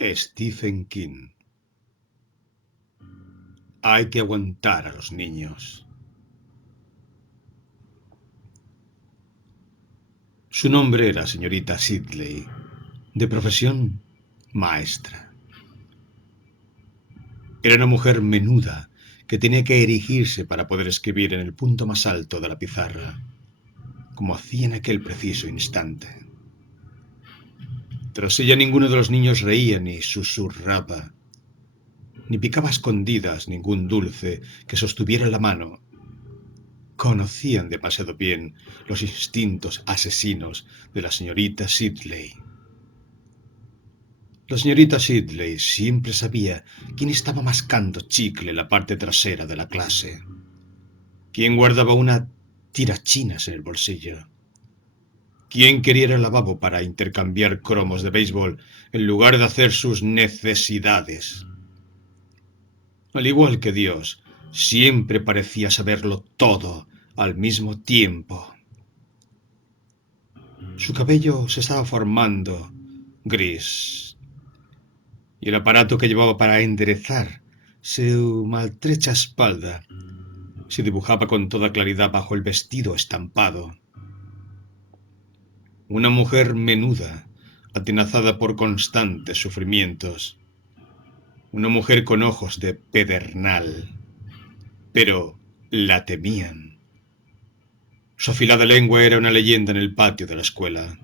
Stephen King. Hay que aguantar a los niños. Su nombre era señorita Sidley, de profesión maestra. Era una mujer menuda que tenía que erigirse para poder escribir en el punto más alto de la pizarra, como hacía en aquel preciso instante. Tras ella ninguno de los niños reía ni susurraba, ni picaba a escondidas ningún dulce que sostuviera en la mano. Conocían demasiado bien los instintos asesinos de la señorita Sidley. La señorita Sidley siempre sabía quién estaba mascando chicle en la parte trasera de la clase, quién guardaba una tirachinas en el bolsillo, quién quería ir al lavabo para intercambiar cromos de béisbol en lugar de hacer sus necesidades. Al igual que Dios, siempre parecía saberlo todo al mismo tiempo. Su cabello se estaba formando gris, y el aparato que llevaba para enderezar su maltrecha espalda se dibujaba con toda claridad bajo el vestido estampado. Una mujer menuda, atenazada por constantes sufrimientos. Una mujer con ojos de pedernal. Pero la temían. Su afilada lengua era una leyenda en el patio de la escuela.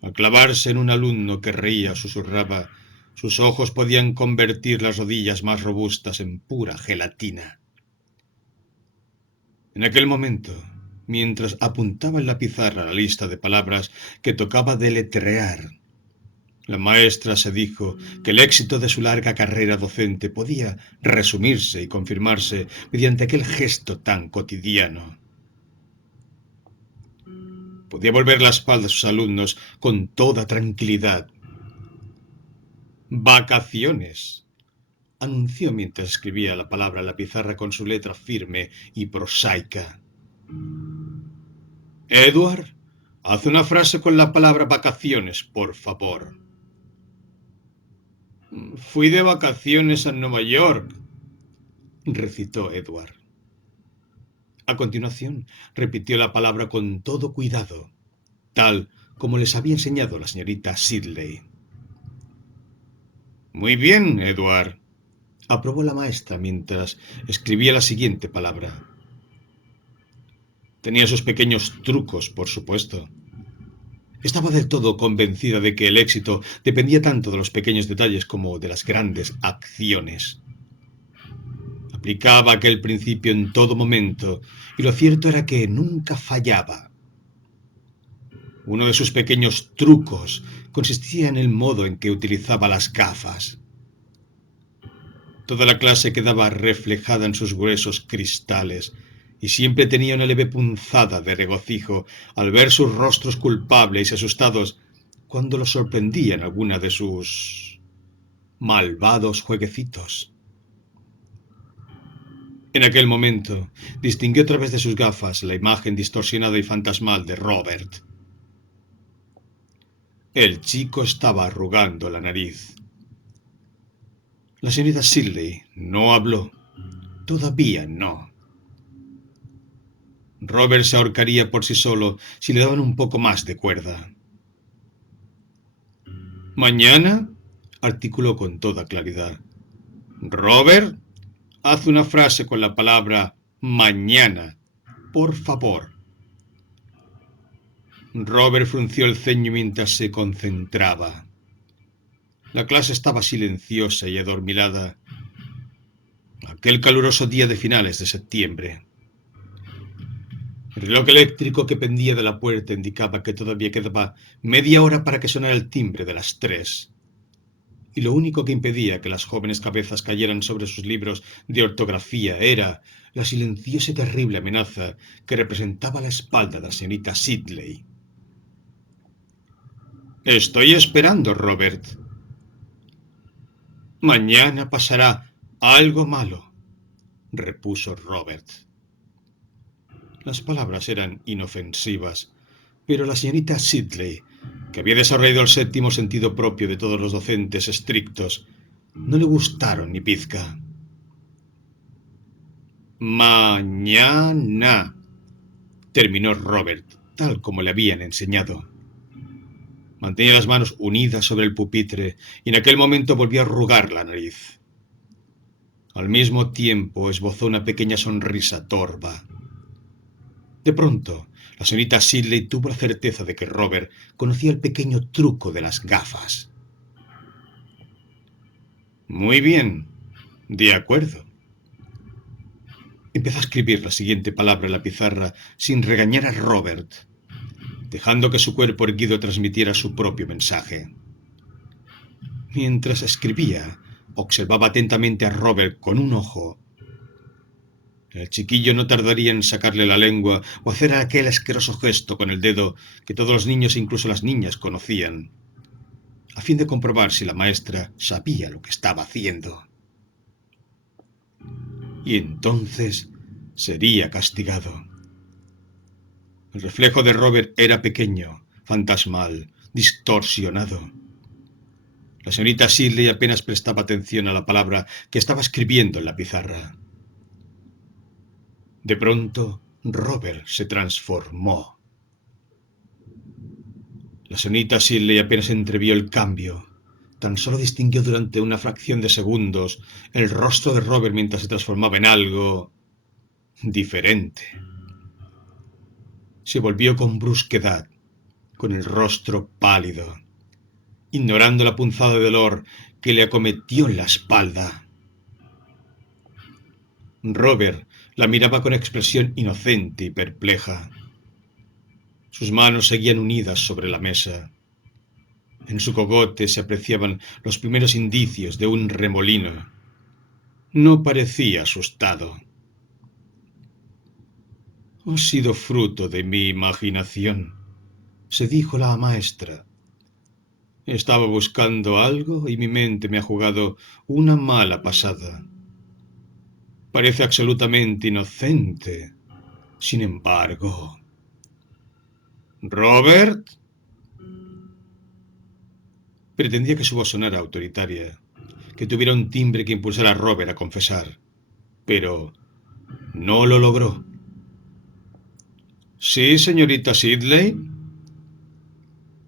Al clavarse en un alumno que reía o susurraba, sus ojos podían convertir las rodillas más robustas en pura gelatina. En aquel momento, mientras apuntaba en la pizarra la lista de palabras que tocaba deletrear, la maestra se dijo que el éxito de su larga carrera docente podía resumirse y confirmarse mediante aquel gesto tan cotidiano. Podía volver la espalda a sus alumnos con toda tranquilidad. «Vacaciones», anunció mientras escribía la palabra en la pizarra con su letra firme y prosaica. «Edward, haz una frase con la palabra vacaciones, por favor». «Fui de vacaciones a Nueva York», recitó Edward. A continuación, repitió la palabra con todo cuidado, tal como les había enseñado la señorita Sidley. «Muy bien, Edward», aprobó la maestra mientras escribía la siguiente palabra. Tenía sus pequeños trucos, por supuesto. Estaba del todo convencida de que el éxito dependía tanto de los pequeños detalles como de las grandes acciones. Aplicaba aquel principio en todo momento, y lo cierto era que nunca fallaba. Uno de sus pequeños trucos consistía en el modo en que utilizaba las gafas. Toda la clase quedaba reflejada en sus gruesos cristales, y siempre tenía una leve punzada de regocijo al ver sus rostros culpables y asustados cuando los sorprendía en alguna de sus malvados jueguecitos. En aquel momento, distinguió a través de sus gafas la imagen distorsionada y fantasmal de Robert. El chico estaba arrugando la nariz. La señorita Sidley no habló. Todavía no. Robert se ahorcaría por sí solo si le daban un poco más de cuerda. «Mañana», articuló con toda claridad. «Robert, haz una frase con la palabra mañana, por favor». Robert frunció el ceño mientras se concentraba. La clase estaba silenciosa y adormilada. Aquel caluroso día de finales de septiembre. El reloj eléctrico que pendía de la puerta indicaba que todavía quedaba media hora para que sonara el timbre de las 3. Y lo único que impedía que las jóvenes cabezas cayeran sobre sus libros de ortografía era la silenciosa y terrible amenaza que representaba la espalda de la señorita Sidley. «Estoy esperando, Robert». «Mañana pasará algo malo», repuso Robert. Las palabras eran inofensivas, pero la señorita Sidley que había desarrollado el séptimo sentido propio de todos los docentes estrictos, no le gustaron ni pizca. Mañana, terminó Robert, tal como le habían enseñado. Mantenía las manos unidas sobre el pupitre y en aquel momento volvió a arrugar la nariz. Al mismo tiempo esbozó una pequeña sonrisa torva. De pronto, la señorita Sidley tuvo la certeza de que Robert conocía el pequeño truco de las gafas. Muy bien, de acuerdo. Empezó a escribir la siguiente palabra en la pizarra sin regañar a Robert, dejando que su cuerpo erguido transmitiera su propio mensaje. Mientras escribía, observaba atentamente a Robert con un ojo. El chiquillo no tardaría en sacarle la lengua o hacer aquel asqueroso gesto con el dedo que todos los niños e incluso las niñas conocían, a fin de comprobar si la maestra sabía lo que estaba haciendo. Y entonces sería castigado. El reflejo de Robert era pequeño, fantasmal, distorsionado. La señorita Sidley apenas prestaba atención a la palabra que estaba escribiendo en la pizarra. De pronto, Robert se transformó. La señorita Sidley apenas entrevio el cambio. Tan solo distinguió durante una fracción de segundos el rostro de Robert mientras se transformaba en algo diferente. Se volvió con brusquedad, con el rostro pálido, ignorando la punzada de dolor que le acometió en la espalda. Robert la miraba con expresión inocente y perpleja. Sus manos seguían unidas sobre la mesa. En su cogote se apreciaban los primeros indicios de un remolino. No parecía asustado. Ha sido fruto de mi imaginación, se dijo la maestra. Estaba buscando algo y mi mente me ha jugado una mala pasada. Parece absolutamente inocente. Sin embargo... ¿Robert? Pretendía que su voz sonara autoritaria, que tuviera un timbre que impulsara a Robert a confesar, pero no lo logró. ¿Sí, señorita Sidley?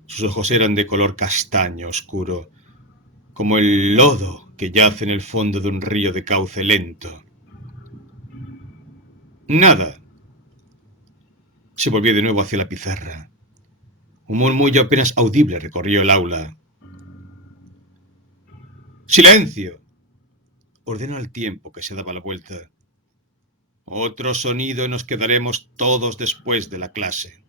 Sus ojos eran de color castaño oscuro, como el lodo que yace en el fondo de un río de cauce lento. Nada. Se volvió de nuevo hacia la pizarra. Un murmullo apenas audible recorrió el aula. ¡Silencio!, ordenó al tiempo que se daba la vuelta. Otro sonido y nos quedaremos todos después de la clase.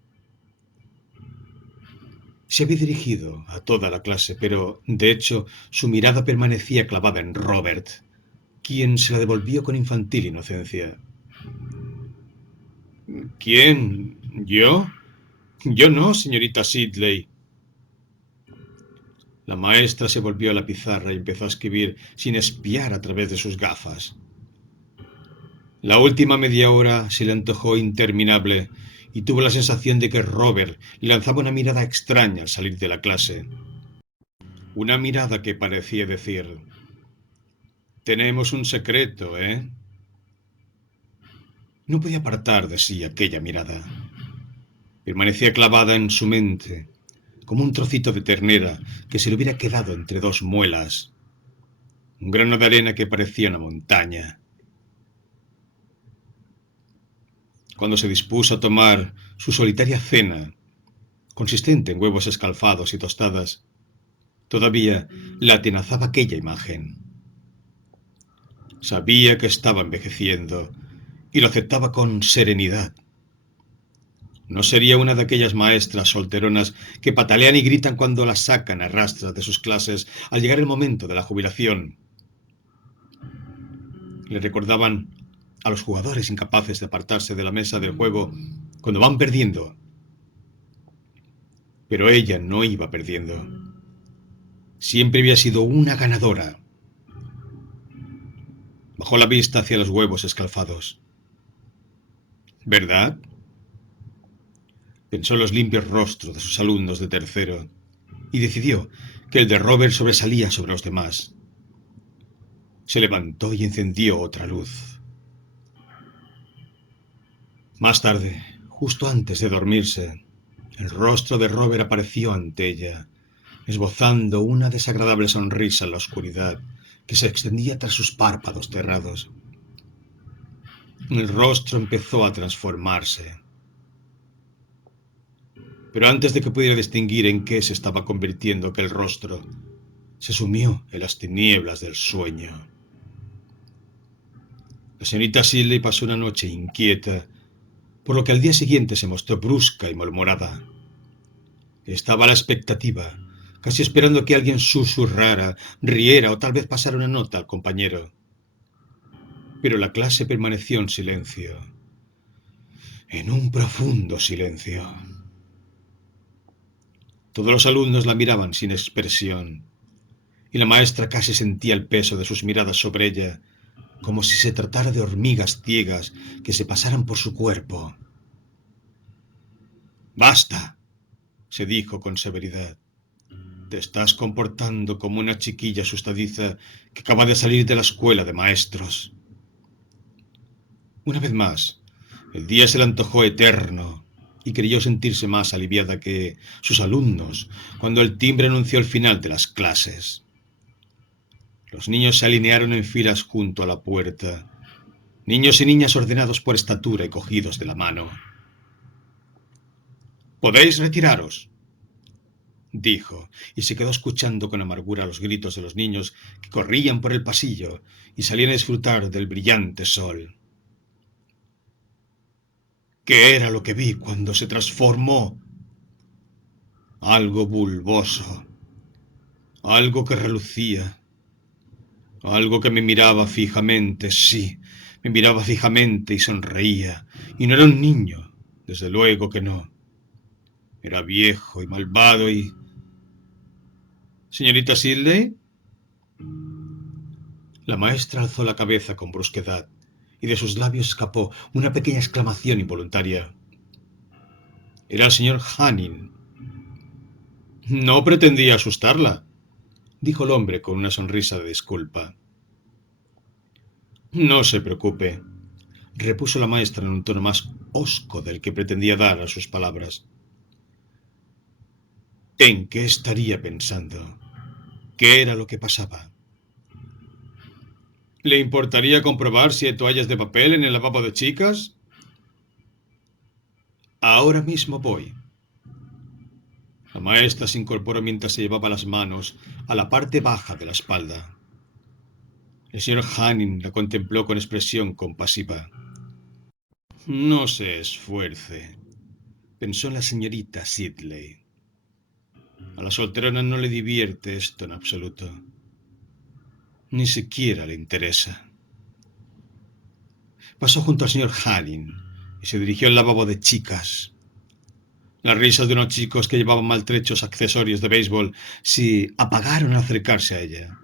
Se había dirigido a toda la clase, pero, de hecho, su mirada permanecía clavada en Robert, quien se la devolvió con infantil inocencia. ¿Quién? ¿Yo? Yo no, señorita Sidley. La maestra se volvió a la pizarra y empezó a escribir sin espiar a través de sus gafas. La última media hora se le antojó interminable y tuvo la sensación de que Robert le lanzaba una mirada extraña al salir de la clase. Una mirada que parecía decir: tenemos un secreto, ¿eh? No podía apartar de sí aquella mirada. Permanecía clavada en su mente, como un trocito de ternera que se le hubiera quedado entre dos muelas. Un grano de arena que parecía una montaña. Cuando se dispuso a tomar su solitaria cena, consistente en huevos escalfados y tostadas, todavía la atenazaba aquella imagen. Sabía que estaba envejeciendo y lo aceptaba con serenidad. No sería una de aquellas maestras solteronas que patalean y gritan cuando las sacan a rastras de sus clases al llegar el momento de la jubilación. Le recordaban a los jugadores incapaces de apartarse de la mesa del juego cuando van perdiendo. Pero ella no iba perdiendo. Siempre había sido una ganadora. Bajó la vista hacia los huevos escalfados. ¿Verdad? Pensó en los limpios rostros de sus alumnos de tercero y decidió que el de Robert sobresalía sobre los demás. Se levantó y encendió otra luz. Más tarde, justo antes de dormirse, el rostro de Robert apareció ante ella, esbozando una desagradable sonrisa en la oscuridad que se extendía tras sus párpados cerrados. El rostro empezó a transformarse. Pero antes de que pudiera distinguir en qué se estaba convirtiendo aquel rostro, se sumió en las tinieblas del sueño. La señorita Sidley pasó una noche inquieta, por lo que al día siguiente se mostró brusca y malhumorada. Estaba a la expectativa, casi esperando que alguien susurrara, riera o tal vez pasara una nota al compañero. Pero la clase permaneció en silencio, en un profundo silencio. Todos los alumnos la miraban sin expresión, y la maestra casi sentía el peso de sus miradas sobre ella, como si se tratara de hormigas ciegas que se pasaran por su cuerpo. «Basta», se dijo con severidad. «Te estás comportando como una chiquilla asustadiza que acaba de salir de la escuela de maestros». Una vez más, el día se le antojó eterno y creyó sentirse más aliviada que sus alumnos cuando el timbre anunció el final de las clases. Los niños se alinearon en filas junto a la puerta, niños y niñas ordenados por estatura y cogidos de la mano. «Podéis retiraros», dijo, y se quedó escuchando con amargura los gritos de los niños que corrían por el pasillo y salían a disfrutar del brillante sol. ¿Qué era lo que vi cuando se transformó? Algo bulboso, algo que relucía, algo que me miraba fijamente, sí, me miraba fijamente y sonreía, y no era un niño, desde luego que no. Era viejo y malvado y... ¿Señorita Sidley? La maestra alzó la cabeza con brusquedad, y de sus labios escapó una pequeña exclamación involuntaria. Era el señor Hanning. No pretendía asustarla, dijo el hombre con una sonrisa de disculpa. No se preocupe, repuso la maestra en un tono más hosco del que pretendía dar a sus palabras. ¿En qué estaría pensando? ¿Qué era lo que pasaba? ¿Le importaría comprobar si hay toallas de papel en el lavabo de chicas? Ahora mismo voy. La maestra se incorporó mientras se llevaba las manos a la parte baja de la espalda. El señor Hanning la contempló con expresión compasiva. No se esfuerce, pensó la señorita Sidley. A la solterona no le divierte esto en absoluto. Ni siquiera le interesa. Pasó junto al señor Hanning y se dirigió al lavabo de chicas. Las risas de unos chicos que llevaban maltrechos accesorios de béisbol se apagaron al acercarse a ella.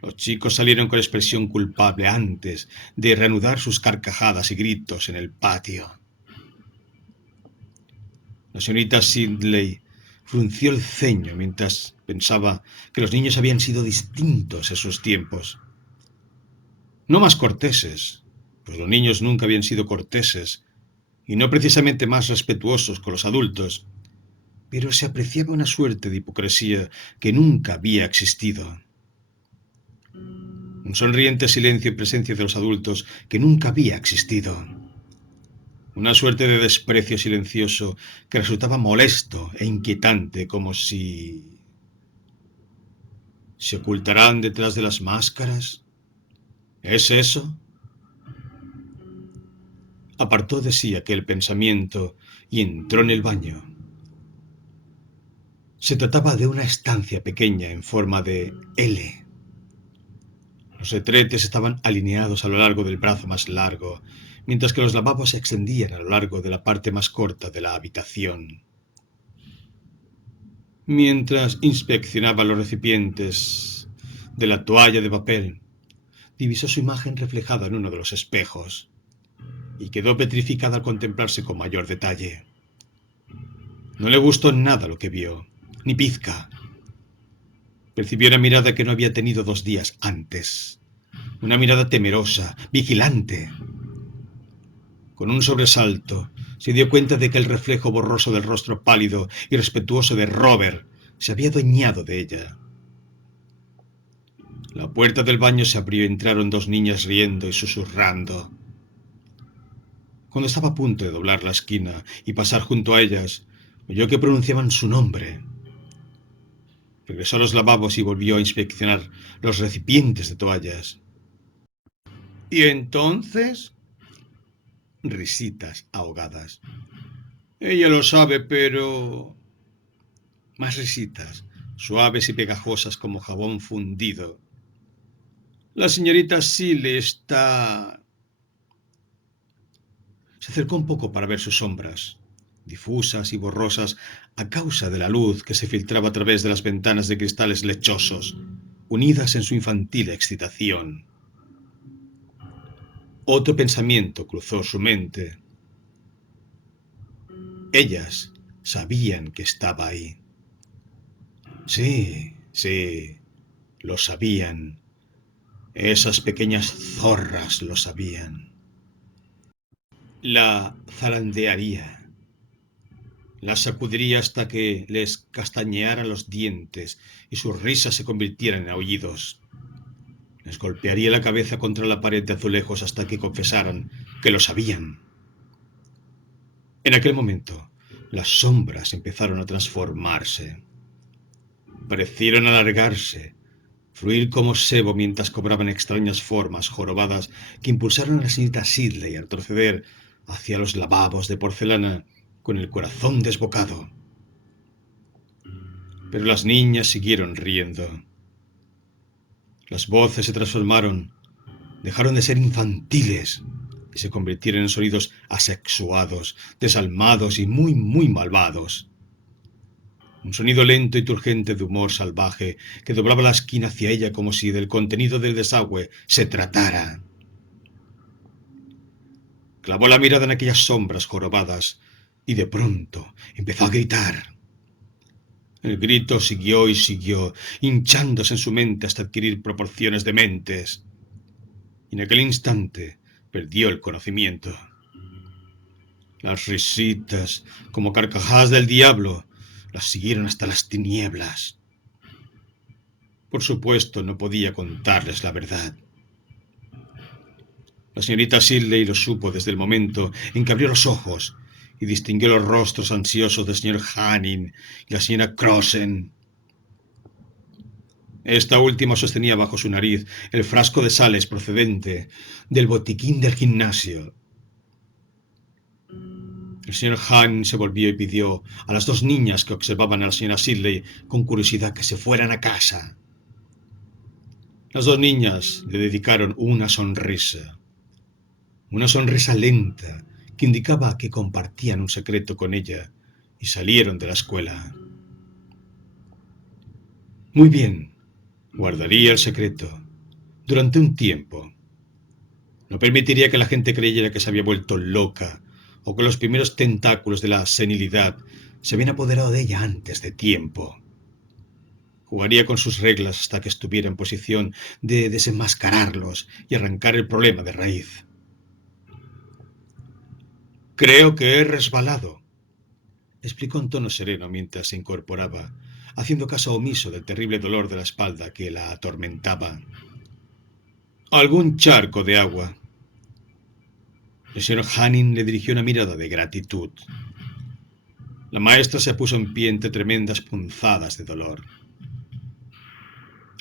Los chicos salieron con expresión culpable antes de reanudar sus carcajadas y gritos en el patio. La señorita Sidley frunció el ceño mientras pensaba que los niños habían sido distintos en sus tiempos. No más corteses, pues los niños nunca habían sido corteses, y no precisamente más respetuosos con los adultos, pero se apreciaba una suerte de hipocresía que nunca había existido. Un sonriente silencio en presencia de los adultos que nunca había existido. Una suerte de desprecio silencioso que resultaba molesto e inquietante, como si... ¿Se ocultarán detrás de las máscaras? ¿Es eso? Apartó de sí aquel pensamiento y entró en el baño. Se trataba de una estancia pequeña en forma de L. Los retretes estaban alineados a lo largo del brazo más largo, mientras que los lavabos se extendían a lo largo de la parte más corta de la habitación. Mientras inspeccionaba los recipientes de la toalla de papel, divisó su imagen reflejada en uno de los espejos y quedó petrificada al contemplarse con mayor detalle. No le gustó nada lo que vio, ni pizca. Percibió una mirada que no había tenido 2 días antes. Una mirada temerosa, vigilante. Con un sobresalto, se dio cuenta de que el reflejo borroso del rostro pálido y respetuoso de Robert se había adueñado de ella. La puerta del baño se abrió y entraron 2 niñas riendo y susurrando. Cuando estaba a punto de doblar la esquina y pasar junto a ellas, oyó que pronunciaban su nombre. Regresó a los lavabos y volvió a inspeccionar los recipientes de toallas. ¿Y entonces? Risitas ahogadas. Ella lo sabe, pero... Más risitas, suaves y pegajosas como jabón fundido. La señorita Seeley está... Se acercó un poco para ver sus sombras, difusas y borrosas a causa de la luz que se filtraba a través de las ventanas de cristales lechosos, unidas en su infantil excitación. Otro pensamiento cruzó su mente. Ellas sabían que estaba ahí. Sí, sí, lo sabían. Esas pequeñas zorras lo sabían. La zarandearía. La sacudiría hasta que les castañearan los dientes y sus risas se convirtieran en aullidos. Les golpearía la cabeza contra la pared de azulejos hasta que confesaran que lo sabían. En aquel momento, las sombras empezaron a transformarse. Parecieron alargarse, fluir como sebo mientras cobraban extrañas formas jorobadas que impulsaron a la señorita Seeley a retroceder hacia los lavabos de porcelana con el corazón desbocado. Pero las niñas siguieron riendo. Las voces se transformaron, dejaron de ser infantiles y se convirtieron en sonidos asexuados, desalmados y muy, muy malvados. Un sonido lento y turgente de humor salvaje que doblaba la esquina hacia ella como si del contenido del desagüe se tratara. Clavó la mirada en aquellas sombras jorobadas y de pronto empezó a gritar. El grito siguió y siguió, hinchándose en su mente hasta adquirir proporciones dementes. Y en aquel instante perdió el conocimiento. Las risitas, como carcajadas del diablo, las siguieron hasta las tinieblas. Por supuesto, no podía contarles la verdad. La señorita Seeley lo supo desde el momento en que abrió los ojos y distinguió los rostros ansiosos del señor Hanning y la señora Crossen. Esta última sostenía bajo su nariz el frasco de sales procedente del botiquín del gimnasio. El señor Hanning se volvió y pidió a las 2 niñas que observaban a la señora Seeley con curiosidad que se fueran a casa. Las 2 niñas le dedicaron una sonrisa lenta que indicaba que compartían un secreto con ella y salieron de la escuela. Muy bien, guardaría el secreto durante un tiempo. No permitiría que la gente creyera que se había vuelto loca o que los primeros tentáculos de la senilidad se habían apoderado de ella antes de tiempo. Jugaría con sus reglas hasta que estuviera en posición de desenmascararlos y arrancar el problema de raíz. Creo que he resbalado, explicó en tono sereno mientras se incorporaba, haciendo caso omiso del terrible dolor de la espalda que la atormentaba. Algún charco de agua. El señor Hanning le dirigió una mirada de gratitud. La maestra se puso en pie entre tremendas punzadas de dolor.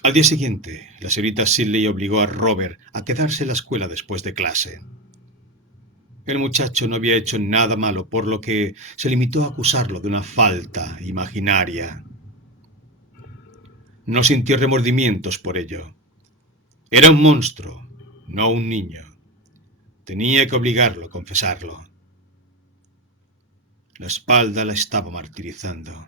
Al día siguiente, la señorita Seeley obligó a Robert a quedarse en la escuela después de clase. El muchacho no había hecho nada malo, por lo que se limitó a acusarlo de una falta imaginaria. No sintió remordimientos por ello. Era un monstruo, no un niño. Tenía que obligarlo a confesarlo. La espalda la estaba martirizando.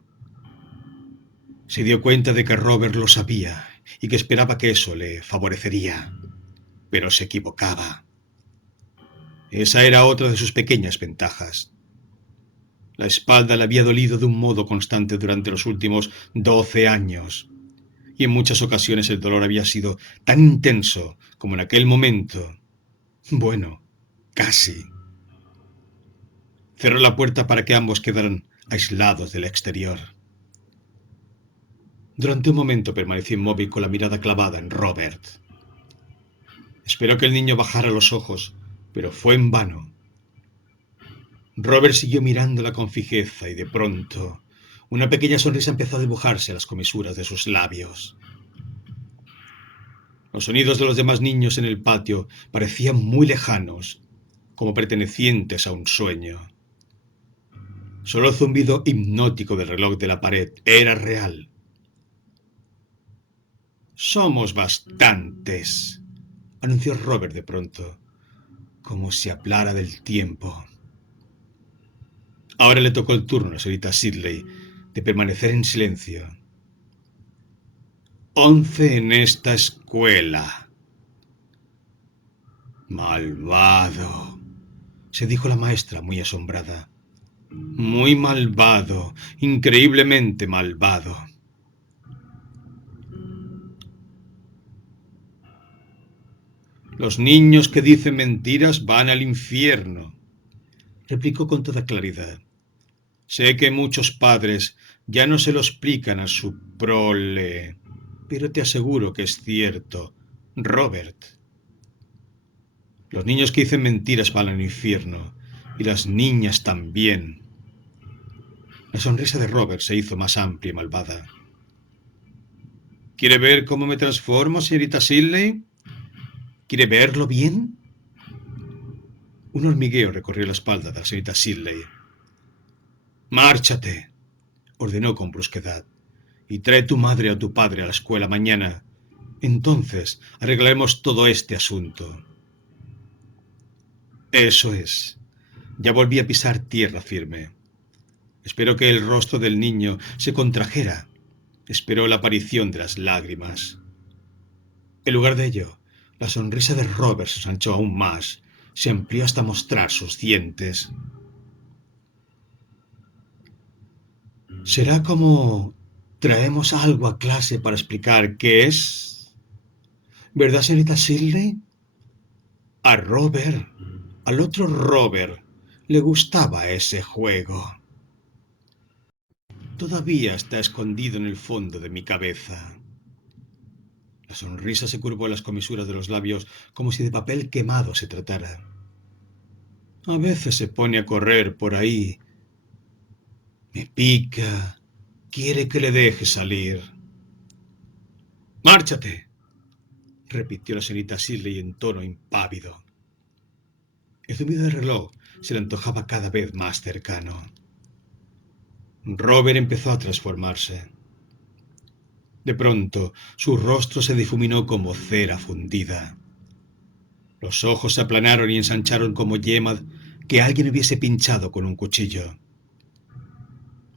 Se dio cuenta de que Robert lo sabía y que esperaba que eso le favorecería, pero se equivocaba. Esa era otra de sus pequeñas ventajas. La espalda le había dolido de un modo constante durante los últimos 12 años, y en muchas ocasiones el dolor había sido tan intenso como en aquel momento. Bueno, casi. Cerró la puerta para que ambos quedaran aislados del exterior. Durante un momento permaneció inmóvil con la mirada clavada en Robert. Esperó que el niño bajara los ojos, pero fue en vano. Robert siguió mirándola con fijeza y de pronto una pequeña sonrisa empezó a dibujarse en las comisuras de sus labios. Los sonidos de los demás niños en el patio parecían muy lejanos, como pertenecientes a un sueño. Solo el zumbido hipnótico del reloj de la pared era real. «Somos bastantes», anunció Robert de pronto, como si hablara del tiempo. Ahora le tocó el turno a la señorita Sidley de permanecer en silencio. 11 en esta escuela. Malvado, se dijo la maestra muy asombrada. Muy malvado, increíblemente malvado. Los niños que dicen mentiras van al infierno, replicó con toda claridad. Sé que muchos padres ya no se lo explican a su prole, pero te aseguro que es cierto, Robert. Los niños que dicen mentiras van al infierno, y las niñas también. La sonrisa de Robert se hizo más amplia y malvada. ¿Quiere ver cómo me transformo, señorita Sidley? ¿Quiere verlo bien? Un hormigueo recorrió la espalda de la señorita Sidley. Márchate, ordenó con brusquedad, y trae tu madre o tu padre a la escuela mañana. Entonces arreglaremos todo este asunto. Eso es. Ya volví a pisar tierra firme. Esperó que el rostro del niño se contrajera. Esperó la aparición de las lágrimas. En lugar de ello, la sonrisa de Robert se ensanchó aún más, se amplió hasta mostrar sus dientes. Será como traemos algo a clase para explicar qué es. ¿Verdad, señorita Sidley? A Robert, al otro Robert, le gustaba ese juego. Todavía está escondido en el fondo de mi cabeza. La sonrisa se curvó en las comisuras de los labios como si de papel quemado se tratara. A veces se pone a correr por ahí. Me pica. Quiere que le deje salir. ¡Márchate!, repitió la señorita Sidley en tono impávido. El zumbido del reloj se le antojaba cada vez más cercano. Robert empezó a transformarse. De pronto, su rostro se difuminó como cera fundida. Los ojos se aplanaron y ensancharon como yema que alguien hubiese pinchado con un cuchillo.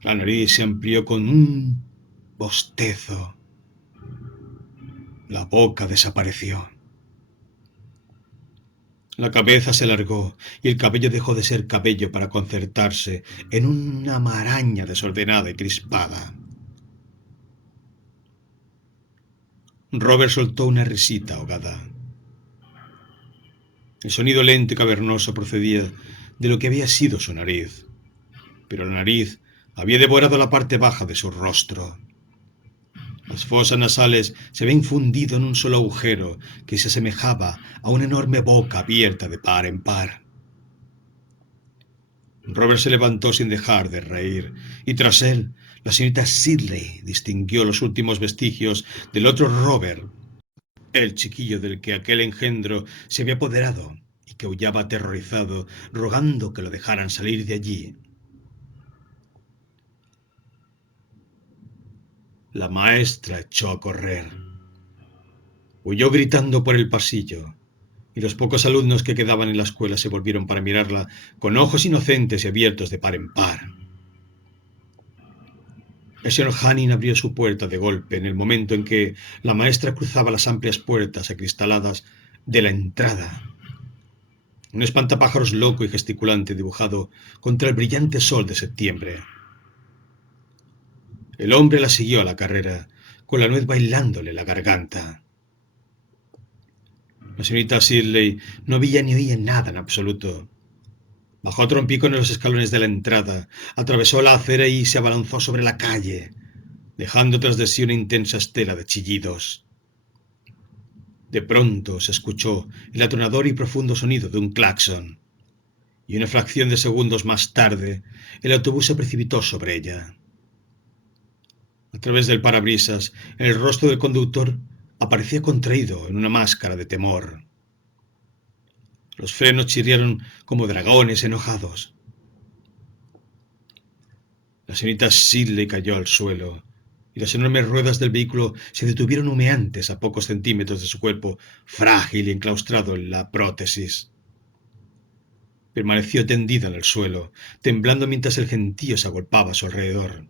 La nariz se amplió con un bostezo. La boca desapareció. La cabeza se alargó y el cabello dejó de ser cabello para concertarse en una maraña desordenada y crispada. Robert soltó una risita ahogada. El sonido lento y cavernoso procedía de lo que había sido su nariz, pero la nariz había devorado la parte baja de su rostro. Las fosas nasales se habían fundido en un solo agujero que se asemejaba a una enorme boca abierta de par en par. Robert se levantó sin dejar de reír, y tras él, la señorita Sidley distinguió los últimos vestigios del otro Robert, el chiquillo del que aquel engendro se había apoderado y que aullaba aterrorizado, rogando que lo dejaran salir de allí. La maestra echó a correr. Huyó gritando por el pasillo, y los pocos alumnos que quedaban en la escuela se volvieron para mirarla con ojos inocentes y abiertos de par en par. El señor Hanning abrió su puerta de golpe en el momento en que la maestra cruzaba las amplias puertas acristaladas de la entrada. un espantapájaros loco y gesticulante dibujado contra el brillante sol de septiembre. El hombre la siguió a la carrera, con la nuez bailándole la garganta. La señorita Sidley no veía ni oía nada en absoluto. Bajó a trompicón en los escalones de la entrada, atravesó la acera y se abalanzó sobre la calle, dejando tras de sí una intensa estela de chillidos. De pronto se escuchó el atronador y profundo sonido de un claxon, y una fracción de segundos más tarde el autobús se precipitó sobre ella. A través del parabrisas, el rostro del conductor aparecía contraído en una máscara de temor. Los frenos chirriaron como dragones enojados. La señorita Sidley cayó al suelo, y las enormes ruedas del vehículo se detuvieron humeantes a pocos centímetros de su cuerpo, frágil y enclaustrado en la prótesis. Permaneció tendida en el suelo, temblando mientras el gentío se agolpaba a su alrededor.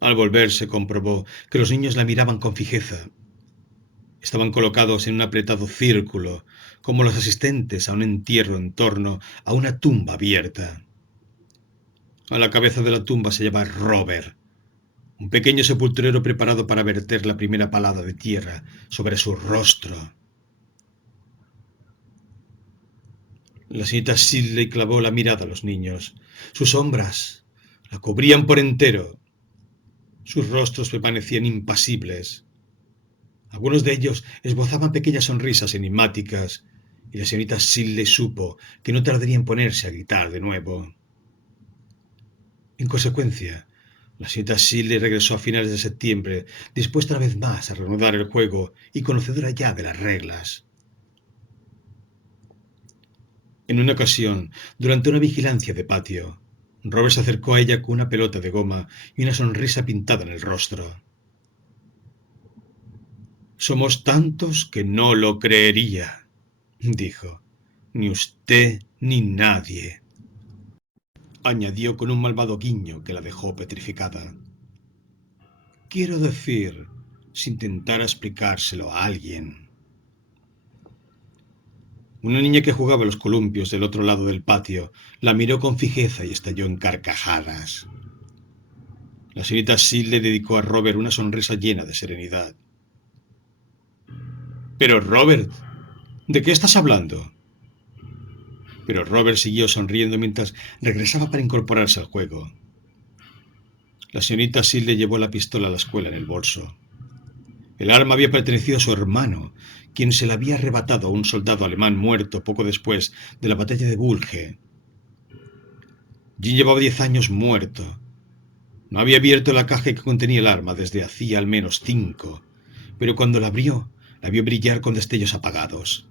Al volverse comprobó que los niños la miraban con fijeza. Estaban colocados en un apretado círculo, como los asistentes a un entierro en torno a una tumba abierta. A la cabeza de la tumba se hallaba Robert, un pequeño sepulturero preparado para verter la primera palada de tierra sobre su rostro. La señorita Sidley clavó la mirada a los niños. Sus sombras la cubrían por entero. Sus rostros permanecían impasibles. Algunos de ellos esbozaban pequeñas sonrisas enigmáticas, y la señorita Sidley supo que no tardaría en ponerse a gritar de nuevo. En consecuencia, la señorita Sidley regresó a finales de septiembre, dispuesta una vez más a reanudar el juego y conocedora ya de las reglas. En una ocasión, durante una vigilancia de patio, Robert se acercó a ella con una pelota de goma y una sonrisa pintada en el rostro. Somos tantos que no lo creería, dijo. Ni usted ni nadie, añadió con un malvado guiño que la dejó petrificada. Quiero decir, si intentara explicárselo a alguien. Una niña que jugaba a los columpios del otro lado del patio la miró con fijeza y estalló en carcajadas. La señorita Sid le dedicó a Robert una sonrisa llena de serenidad. Pero Robert, ¿de qué estás hablando? Pero Robert siguió sonriendo mientras regresaba para incorporarse al juego. La señorita Sid le llevó la pistola a la escuela en el bolso. El arma había pertenecido a su hermano, quien se la había arrebatado a un soldado alemán muerto poco después de la batalla de Bulge. Jim llevaba 10 años muerto. No había abierto la caja que contenía el arma desde hacía al menos 5, pero cuando la vio brillar con destellos apagados.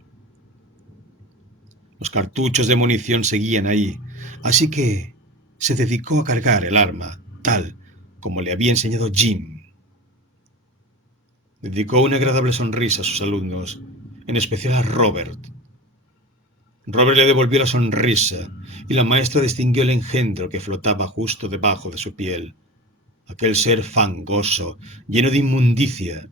Los cartuchos de munición seguían ahí, así que se dedicó a cargar el arma, tal como le había enseñado Jim. Dedicó una agradable sonrisa a sus alumnos, en especial a Robert. Robert le devolvió la sonrisa, y la maestra distinguió el engendro que flotaba justo debajo de su piel, aquel ser fangoso, lleno de inmundicia.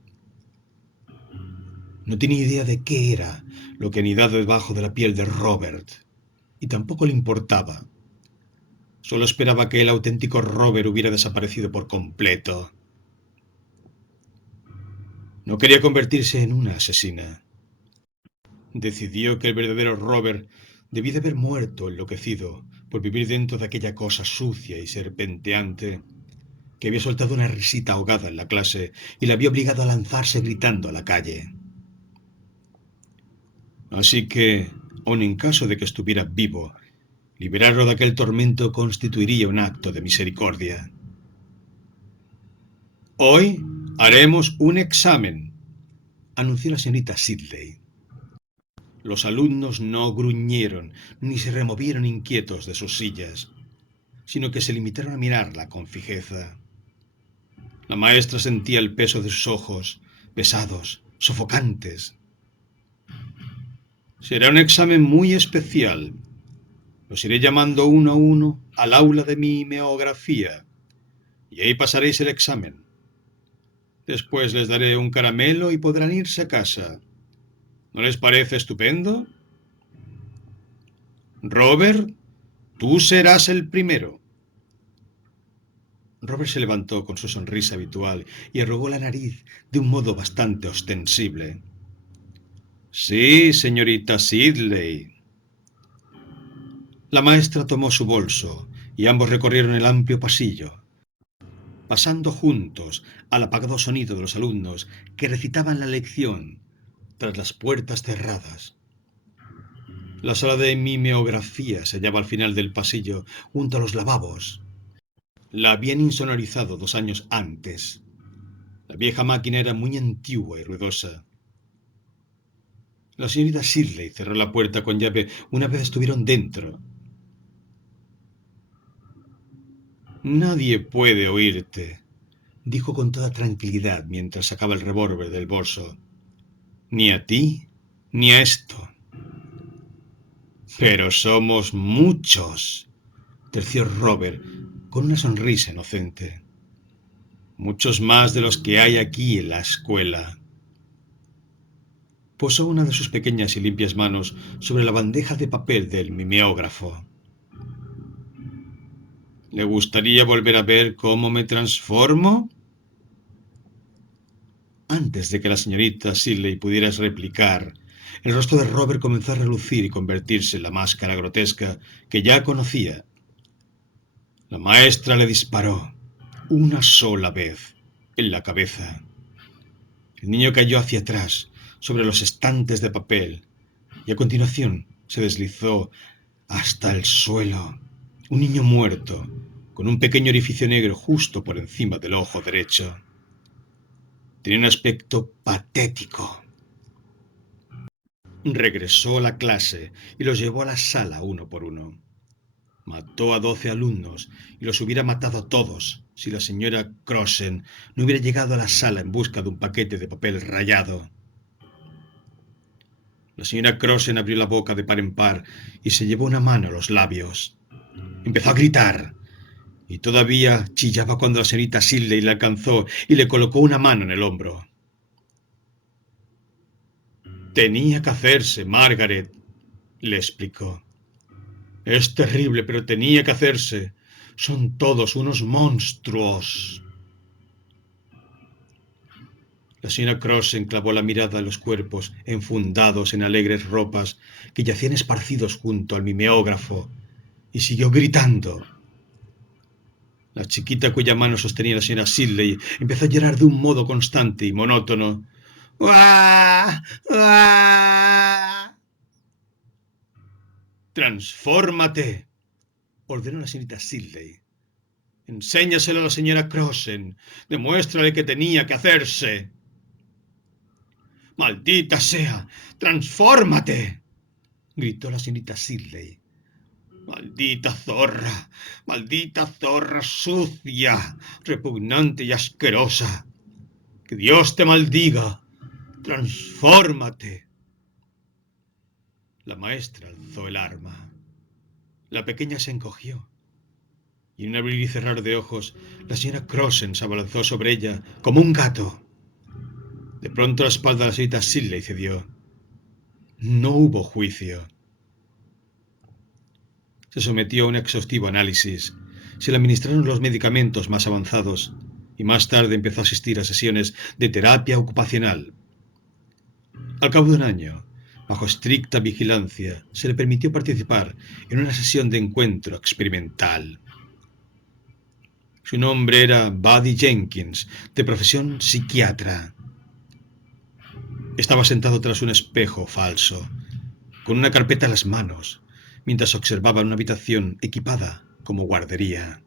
No tenía idea de qué era lo que anidaba debajo de la piel de Robert, y tampoco le importaba. Solo esperaba que el auténtico Robert hubiera desaparecido por completo. No quería convertirse en una asesina. Decidió que el verdadero Robert debía de haber muerto enloquecido por vivir dentro de aquella cosa sucia y serpenteante que había soltado una risita ahogada en la clase y la había obligado a lanzarse gritando a la calle. Así que, aun en caso de que estuviera vivo, liberarlo de aquel tormento constituiría un acto de misericordia. Hoy haremos un examen, anunció la señorita Sidley. Los alumnos no gruñeron ni se removieron inquietos de sus sillas, sino que se limitaron a mirarla con fijeza. La maestra sentía el peso de sus ojos, pesados, sofocantes. Será un examen muy especial. Los iré llamando uno a uno al aula de mimeografía, y ahí pasaréis el examen. Después les daré un caramelo y podrán irse a casa. ¿No les parece estupendo? Robert, tú serás el primero. Robert se levantó con su sonrisa habitual y arrugó la nariz de un modo bastante ostensible. Sí, señorita Sidley. La maestra tomó su bolso y ambos recorrieron el amplio pasillo, pasando juntos al apagado sonido de los alumnos que recitaban la lección tras las puertas cerradas. La sala de mimeografía se hallaba al final del pasillo, junto a los lavabos. La habían insonorizado 2 años antes. La vieja máquina era muy antigua y ruidosa. La señorita Shirley cerró la puerta con llave una vez estuvieron dentro. Nadie puede oírte, dijo con toda tranquilidad mientras sacaba el revólver del bolso. Ni a ti, ni a esto. Pero somos muchos, terció Robert con una sonrisa inocente. Muchos más de los que hay aquí en la escuela. Posó una de sus pequeñas y limpias manos sobre la bandeja de papel del mimeógrafo. ¿Le gustaría volver a ver cómo me transformo? Antes de que la señorita Shirley pudiera replicar, el rostro de Robert comenzó a relucir y convertirse en la máscara grotesca que ya conocía. La maestra le disparó una sola vez en la cabeza. El niño cayó hacia atrás sobre los estantes de papel y a continuación se deslizó hasta el suelo. Un niño muerto, con un pequeño orificio negro justo por encima del ojo derecho. Tenía un aspecto patético. Regresó a la clase y los llevó a la sala uno por uno. Mató a 12 alumnos y los hubiera matado a todos si la señora Crossen no hubiera llegado a la sala en busca de un paquete de papel rayado. La señora Crossen abrió la boca de par en par y se llevó una mano a los labios. Empezó a gritar y todavía chillaba cuando la señorita Shirley le alcanzó y le colocó una mano en el hombro. Tenía que hacerse, Margaret, le explicó. Es terrible, pero tenía que hacerse. Son todos unos monstruos. La señora Cross enclavó la mirada en los cuerpos enfundados en alegres ropas que yacían esparcidos junto al mimeógrafo y siguió gritando. La chiquita cuya mano sostenía la señora Shirley empezó a llorar de un modo constante y monótono. ¡Uah! ¡Uah! ¡Transfórmate!, ordenó la señorita Shirley. Enséñaselo a la señora Crossen. Demuéstrale que tenía que hacerse. ¡Maldita sea! ¡Transfórmate!, gritó la señorita Shirley. Maldita zorra sucia, repugnante y asquerosa. Que Dios te maldiga. Transfórmate. La maestra alzó el arma. La pequeña se encogió. Y en un abrir y cerrar de ojos, la señora Crossen se abalanzó sobre ella como un gato. De pronto la espalda de la señorita Shirley cedió. No hubo juicio. Se sometió a un exhaustivo análisis. Se le administraron los medicamentos más avanzados y más tarde empezó a asistir a sesiones de terapia ocupacional. Al cabo de un año, bajo estricta vigilancia, se le permitió participar en una sesión de encuentro experimental. Su nombre era Buddy Jenkins, de profesión psiquiatra. Estaba sentado tras un espejo falso, con una carpeta en las manos, mientras observaba una habitación equipada como guardería.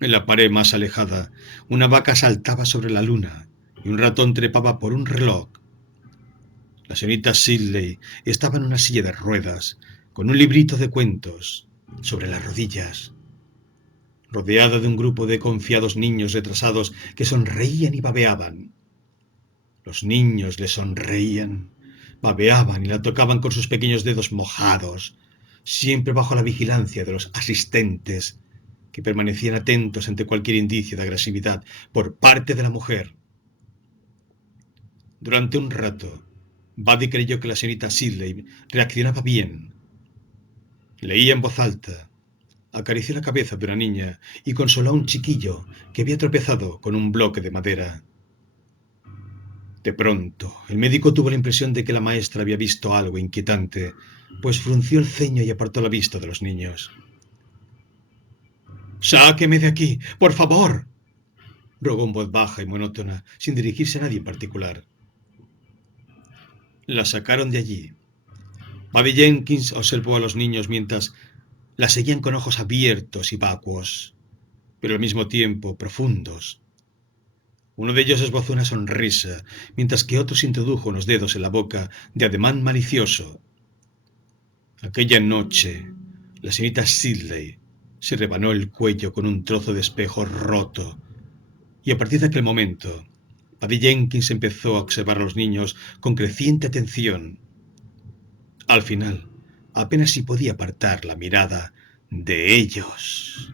En la pared más alejada, una vaca saltaba sobre la luna y un ratón trepaba por un reloj. La señorita Shirley estaba en una silla de ruedas, con un librito de cuentos sobre las rodillas, rodeada de un grupo de confiados niños retrasados que sonreían y babeaban. Los niños le sonreían, babeaban y la tocaban con sus pequeños dedos mojados, siempre bajo la vigilancia de los asistentes, que permanecían atentos ante cualquier indicio de agresividad por parte de la mujer. Durante un rato, Buddy creyó que la señorita Shirley reaccionaba bien. Leía en voz alta, acarició la cabeza de una niña y consoló a un chiquillo que había tropezado con un bloque de madera. De pronto, el médico tuvo la impresión de que la maestra había visto algo inquietante, pues frunció el ceño y apartó la vista de los niños. «¡Sáqueme de aquí, por favor!», rogó en voz baja y monótona, sin dirigirse a nadie en particular. La sacaron de allí. Paddy Jenkins observó a los niños mientras la seguían con ojos abiertos y vacuos, pero al mismo tiempo profundos. Uno de ellos esbozó una sonrisa, mientras que otro se introdujo unos dedos en la boca de ademán malicioso. Aquella noche, la señorita Sidley se rebanó el cuello con un trozo de espejo roto, y a partir de aquel momento, Paddy Jenkins empezó a observar a los niños con creciente atención. Al final, apenas si podía apartar la mirada de ellos.